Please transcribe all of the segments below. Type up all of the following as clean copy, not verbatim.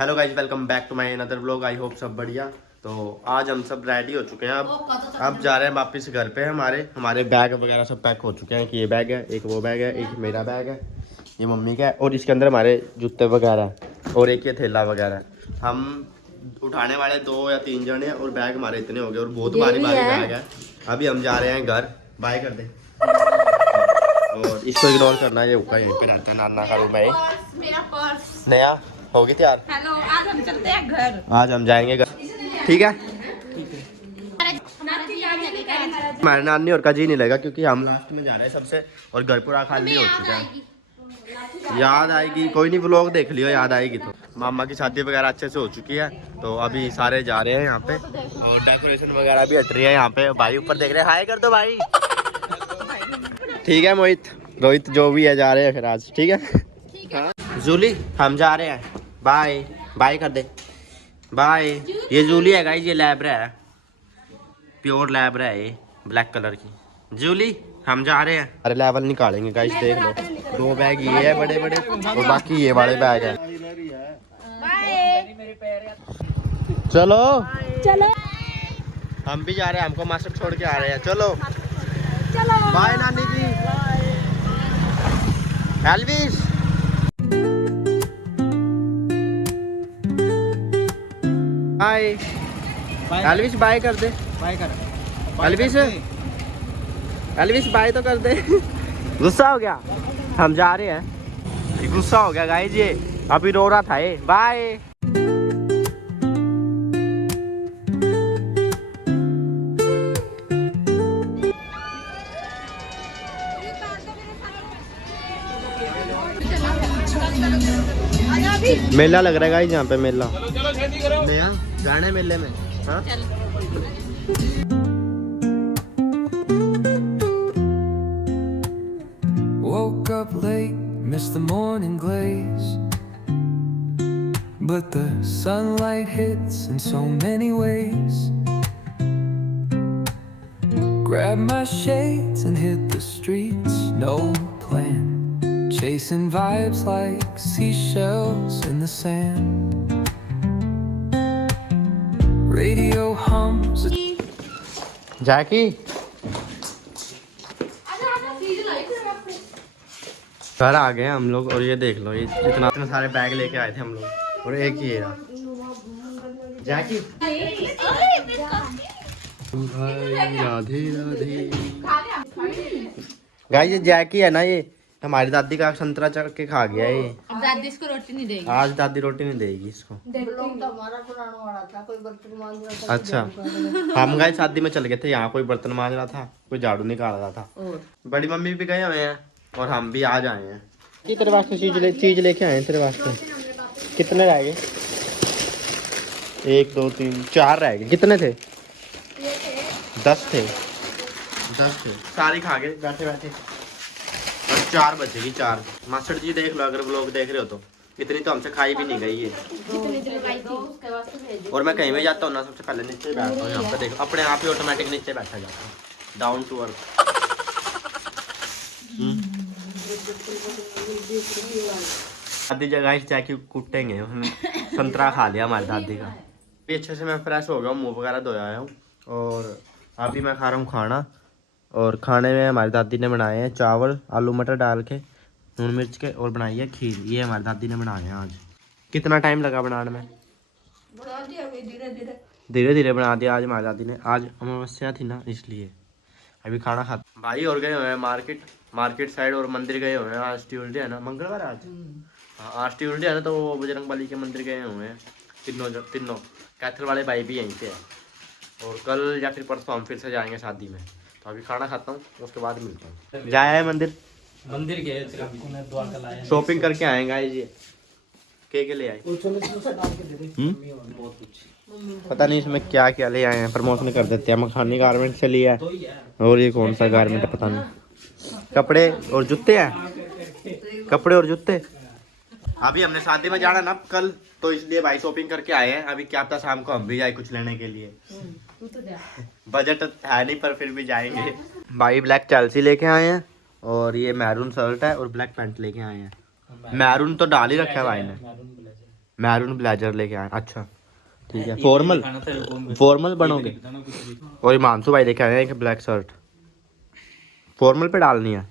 Hello guys, welcome back to my another vlog. I hope सब बढ़िया। तो आज हम सब रेडी हो चुके हैं। अब जा रहे हैं वापस घर पे। हमारे बैग वगैरह सब पैक हो चुके हैं कि ये बैग है, एक वो बैग है, एक मेरा बैग है, ये मम्मी का है और इसके अंदर हमारे जूते वगैरह है और एक ये थैला वगैरह है। हम उठाने वाले 2 या 3 जने हैं और बैग हमारे इतने हो गए और बहुत भारी भारी बैग है। अभी हम जा रहे हैं घर। बाय कर दे और इसको इग्नोर करना, ये ऊपर यहीं पे रहता है नाना का रूम है। मेरा पर्स नया होगी तैयार। हेलो, आज हम चलते हैं घर। आज हम जाएंगे घर, ठीक है। हमारे नानी और का जी नहीं लगा क्योंकि हम लास्ट में जा रहे हैं सबसे और घर पूरा खाली हो चुका है। याद आएगी, कोई नहीं, व्लॉग देख लियो, याद आएगी। तो मामा की शादी वगैरह अच्छे से हो चुकी है तो अभी सारे जा रहे हैं यहाँ पे और डेकोरेशन वगैरह भी हट रही है यहाँ पे। भाई ऊपर देख रहे हैं, हाय कर दो भाई। ठीक है मोहित रोहित जो भी है जा रहे हैं फिर आज, ठीक है। हाँ जूली, हम जा रहे हैं। बाय बाय कर दे बाय। ये जूली है गाइस, ये लैब्रा है, प्योर लैब्रा है ये, ब्लैक कलर की। जूली हम जा रहे हैं। अरे लेवल निकालेंगे गाइस, देख लो 2 बैग ये है बड़े बड़े और बाकी ये वाले बैग है। चलो चलो हम भी जा रहे हैं, हमको मास्टर छोड़ के आ रहे हैं। चलो बाय नानी जी। Elvis bye. एल्विस बाय कर दे। बाय कर एल्विस एल्विस बाय तो कर दे। गुस्सा हो गया, हम जा रहे हैं। गुस्सा हो गया गाइस, ये अभी रो रहा था ये। बाय। मेला लग रहा है गाइस यहाँ पे, मेला नया गाने मेले में। हाँ Woke up late, missed the morning glaze, but the sunlight hits in so many ways. Grabbed my shades and hit the streets, no plan, chasing vibes like seashells in the sand. Radio hums. जैकी घर आ गए हम लोग और ये देख लो, ये इतने सारे बैग लेके आए थे हम लोग और एक ही रहा। जैकी राधे राधे। गाइस ये जैकी है ना, ये हमारी दादी का संतरा चढ़ के खा गया ये। दादी इसको रोटी नहीं देगी। आज दादी रोटी नहीं देगी इसको। अच्छा हम गए शादी में चल गए थे, यहाँ कोई बर्तन मांज रहा था, कोई झाड़ू निकाल रहा था। बड़ी मम्मी भी गए हुए हैं और हम भी आज आए हैं। तेरे वास्ते चीज लेके आए हैं तेरे वास्ते। कितने रह गए? 1 2 3 4 रह गए। कितने थे? 10 थे। सारी खा गए बैठे बैठे और 4 बजेगी 4। मास्टर जी देख लो, अगर व्लॉग देख रहे हो तो इतनी तो हमसे खाई भी नहीं गई है। और मैं कहीं भी जाता हूँ ना, सबसे पहले नीचे बैठता हूँ। यहाँ पे देखो अपने आप ही ऑटोमेटिक नीचे बैठा जाता है, डाउन टू अर्थ। दादी जगह जाके कुटेंगे, संतरा खा लिया हमारी दादी का। अभी अच्छे से मैं फ्रेश हो गया हूँ, मुँह वगैरह धोया आया हूँ और अभी मैं खा रहा हूँ खाना। और खाने में हमारी दादी ने बनाए हैं चावल आलू मटर डाल के नून मिर्च के और बनाई है खीर। ये हमारी दादी ने बनाए हैं आज। कितना टाइम लगा बनाने में? धीरे धीरे बना दिया आज हमारी दादी ने। आज अमावस्या थी ना इसलिए। अभी खाना खाता भाई और गए हुए हैं मार्केट साइड और मंदिर गए हुए हैं। आज ट्यूसडे है ना, मंगलवार आज। हाँ आज ट्यूसडे है ना, तो वो बजरंगबली के मंदिर गए हुए हैं तीनों कैथल वाले भाई भी यहीं पे है। और कल या फिर परसों हम फिर से जाएंगे शादी में। तो अभी खाना खाता हूँ, उसके बाद मिलता हूँ। जाया है मंदिर गए, शॉपिंग करके आएंगे। ये के ले आए, पता नहीं इसमें क्या क्या ले आए हैं। प्रमोशन कर देते हैं। मखानी गारमेंट से लिया है और ये कौन सा गारमेंट है पता नहीं। कपड़े और जूते हैं, कपड़े और जूते। अभी हमने शादी में जाना ना कल, तो इसलिए भाई शॉपिंग करके आए हैं। अभी क्या पता शाम को हम भी जाए कुछ लेने के लिए। बजट है नहीं पर फिर भी जाएंगे। भाई ब्लैक चेल्सी लेके आए हैं और ये मैरून शर्ट है और ब्लैक पैंट लेके आए हैं। मैरून तो डाल ही रखा है भाई ने। मैरून ब्लेजर लेके आए। अच्छा ठीक है, फॉर्मल बनोगे। और हिमांशु भाई लेके आए हैं एक ब्लैक शर्ट, फॉर्मल पे डालनी है।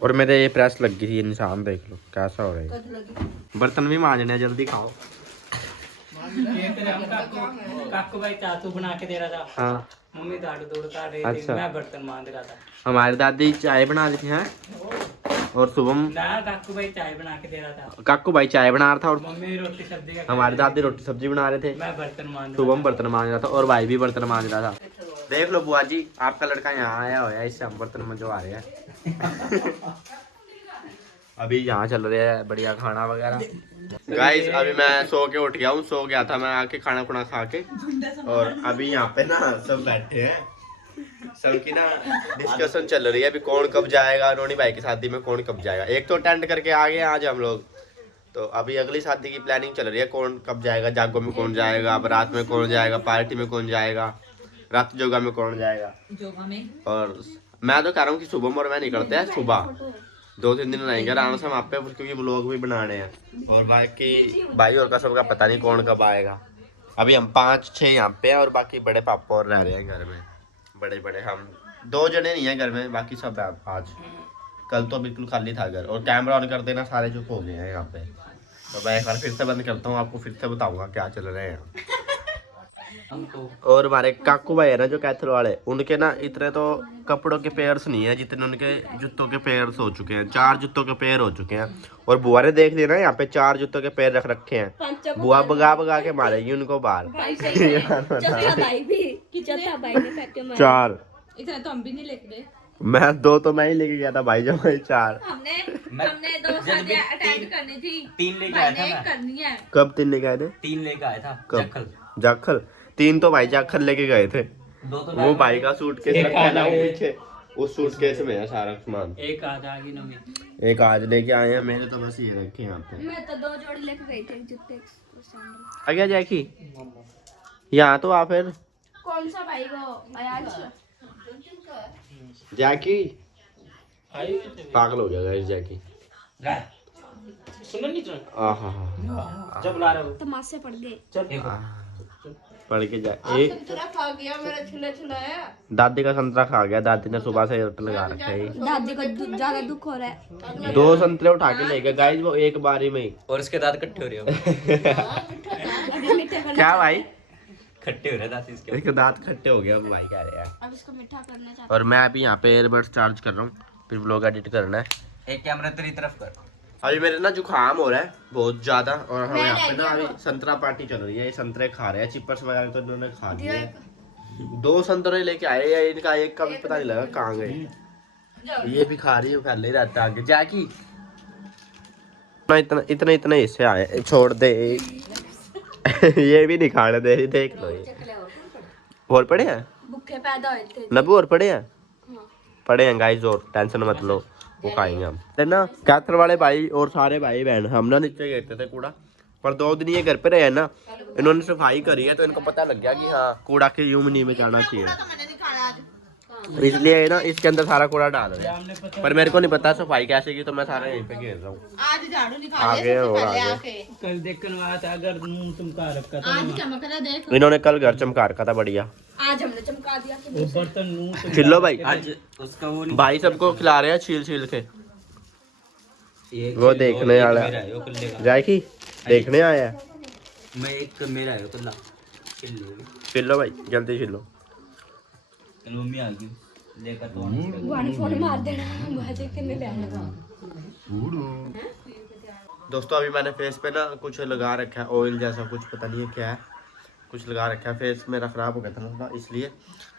और मेरे ये प्रेस लग गई थी, ये निशान देख लो कैसा हो रहा है। बर्तन भी मांजने हैं, जल्दी खाओ। काकू भाई चाचू बना के दे रहा था, हाँ मम्मी दाढ़ दूड़ काट रही थी, अच्छा। मैं बर्तन मांज रहा था। हमारी दादी चाय बना रही थी हैं, और शुभम ना काकू भाई चाय बना के दे रहा था, काकू भाई चाय बना रहा था, और मम्मी रोटी सब्जी का, हमारी दादी रोटी सब्जी बना रहे थे, मैं बर्तन मांज रहा शुभम बर्तन मांज रहा था, और भाई भी बर्तन मांज रहा था। देख लो बुआ जी, आपका लड़का यहाँ आया हुआ है, इससे हम बर्तन मंजवा रहे हैं। अभी यहाँ चल रहा है बढ़िया खाना वगैरह। गाइस अभी मैं सो के उठ गया हूँ, सो गया था मैं आके खाना खुना खा के, और अभी यहाँ पे ना सब बैठे हैं, सबकी ना डिस्कशन चल रही है अभी कौन कब जाएगा, रोनी भाई की शादी में कौन कब जाएगा। एक तो अटेंड करके आ गए आज हम लोग, तो अभी अगली शादी की प्लानिंग चल रही है, कौन कब जाएगा, जागो में कौन जाएगा, बारात में कौन जाएगा, पार्टी में कौन जाएगा, रात जोगा में कौन जाएगा। जोगा में और मैं तो कह रहा हूँ कि शुभम और मैं निकलते हैं सुबह, 2-3 दिन रहेंगे आराम से हम आप पे, क्योंकि व्लॉग भी बनाने हैं। और बाकी भाई और का सबका पता नहीं कौन कब आएगा। अभी हम 5-6 यहाँ पे हैं, और बाकी बड़े पापा और रह रहे हैं घर में, बड़े बड़े हम 2 जने नहीं हैं घर में, बाकी सब है आज। कल तो बिल्कुल खाली था घर, और कैमरा ऑन कर देना सारे चुप हो गए हैं यहाँ पे। तो मैं एक बार फिर से बंद करता हूँ, आपको फिर से बताऊंगा क्या चल रहे हैं। और हमारे काकू भाई है ना जो कैथल वाले, उनके ना इतने तो कपड़ों के पेयर्स नहीं है जितने उनके जूतों के पेयर्स हो चुके हैं। 4 जूतों के पेयर हो चुके हैं, और बुआ ने देख लिया ना यहाँ पे 4 जूतों के पेयर रख रखे हैं। बुआ भगा भगा के मारेगी उनको बाहर। 4 इतना तो हम भी नहीं लेके गए। मैं 2 तो मैं ही लेके गया था भाई, जब भाई 4। हमने 2 शादियां अटेंड करनी थी, 3 लेके आया था मैंने मैं, एक करनी है। कब 3 लेके आए थे? 3 लेके आया था कब? जखल। जाखल 3 तो भाई जाखल लेके गए थे। 2 तो वो भाई का सूटकेस एक रखा है ना वो आधा है। पीछे, उस सूटकेस में है सारा सामान। एक आधा आगे ना में, एक आज लेके आए हैं, मेरे तो बस ये रखे हैं यहाँ पे। मैं तो 2 जोड़ी लेके गई थी, जूते और सैंडल। आ गया जैकी, यहाँ तो आ फिर। कौन सा भाई वो अयाज? जैकी पागल हो गया गाइस जैकी। सुनो नहीं तो आहा जब बुला रहे हो तमाशे पड़ गए। चल पढ़ के जा। एक संतरा खा गया मेरा, छिला छिलाया। दादी का संतरा खा गया, दादी ने सुबह से रट लगा रखा है। दादी को ज्यादा दुख हो रहा है। 2 संतरे उठा के ले गए गाइस वो एक बारी में ही। और उसके दांत इकट्ठे हो रहे हो, अभी मीठे करना क्या भाई? खट्टे हो रहे दांत इसके। इसके दांत खट्टे हो गए अब भाई कह रहे हैं। अब इसको मीठा करना चाहते और मैं अभी यहाँ पे एयरबड्स चार्ज कर रहा हूँ, फिर व्लॉग एडिट करना है। एक कैमरा तेरी तरफ कर। अभी मेरे ना जुकाम हो रहा है बहुत ज्यादा, और हम यहाँ पे ना अभी संतरा पार्टी चल रही है, ये संतरे खा रहे हैं, चिपर्स वगैरह तो इन्होंने खा लिए। 2 संतरे लेके आए या इनका एक का भी पता नहीं लगा कहाँ गए। ये भी खा रही है, पहले ही रहता है आगे जैकी। इतना इतने हिस्से आए, छोड़ दे। ये भी नहीं खाने दे रही, देख लो ये। और पड़े हैं भूखे पैदा हुए थे। नबू, और पड़े हैं? पड़े हैं गाइस, और टेंशन मत लो, वो खाएंगे हम। ना कैथल वाले भाई और सारे भाई बहन हम ना नीचे गिरते थे कूड़ा, पर 2 दिन ये घर पे रहे ना, इन्होंने सफाई करी है तो इनको पता लग गया कि हाँ कूड़ा के यूं नहीं में जाना चाहिए, इसलिए ना इसके अंदर सारा कूड़ा डाल रहे हैं। पर मेरे को नहीं पता सफाई कैसे की, तो मैं सारा यहीं पे घेर रहा हूँ। आज झाड़ू निकाले आगे और पहले आगे आके। कल देखने आया था, अगर मुंह तुम का रखा था आज चमक रहा देख। इन्होंने कल घर चमका रखा था बढ़िया। आज हमने चमका दिया कि वो बर्तन मुंह छिल्लो भाई, आज उसका वो नहीं, भाई सबको खिला रहे हैं छील छील के। एक वो किलो, देखने एक वाला मेरा है, वो कल लेगा। जायकी देखने आया है। मैं एक मेरा है, वो कल किलो छिल्लो भाई जल्दी छिल्लो। मम्मी आ गई लेकर तो भगवान फोन मार देना, बाजे करने ले आएगा। दोस्तों अभी मैंने फेस पे ना कुछ लगा रखा है, ऑयल जैसा कुछ, पता नहीं है क्या है, कुछ लगा रखा है। फेस मेरा ख़राब हो गया था ना इसलिए,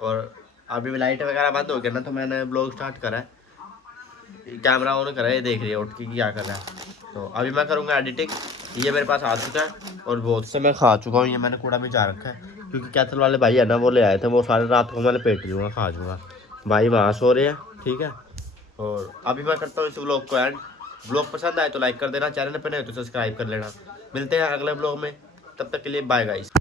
और अभी लाइट वगैरह बंद हो गया ना, तो मैंने ब्लॉग स्टार्ट करा है, कैमरा ऑन करा है, ये देख रही है उठ के क्या कर रहा है। तो अभी मैं करूँगा एडिटिंग। ये मेरे पास आ चुका है, और बहुत से मैं खा चुका हूँ, ये मैंने कूड़ा में जा रखा है, क्योंकि कैथल वाले भाई है ना वो ले आए थे, वो सारे रात को मैं लपेट लूँगा, खा जाऊँगा। भाई वहाँ सो रहे हैं, ठीक है। और अभी मैं करता हूँ इस व्लॉग को एंड। व्लॉग पसंद आए तो लाइक कर देना, चैनल पे नहीं हो तो सब्सक्राइब कर लेना। मिलते हैं अगले व्लॉग में, तब तक के लिए बाय गाइस।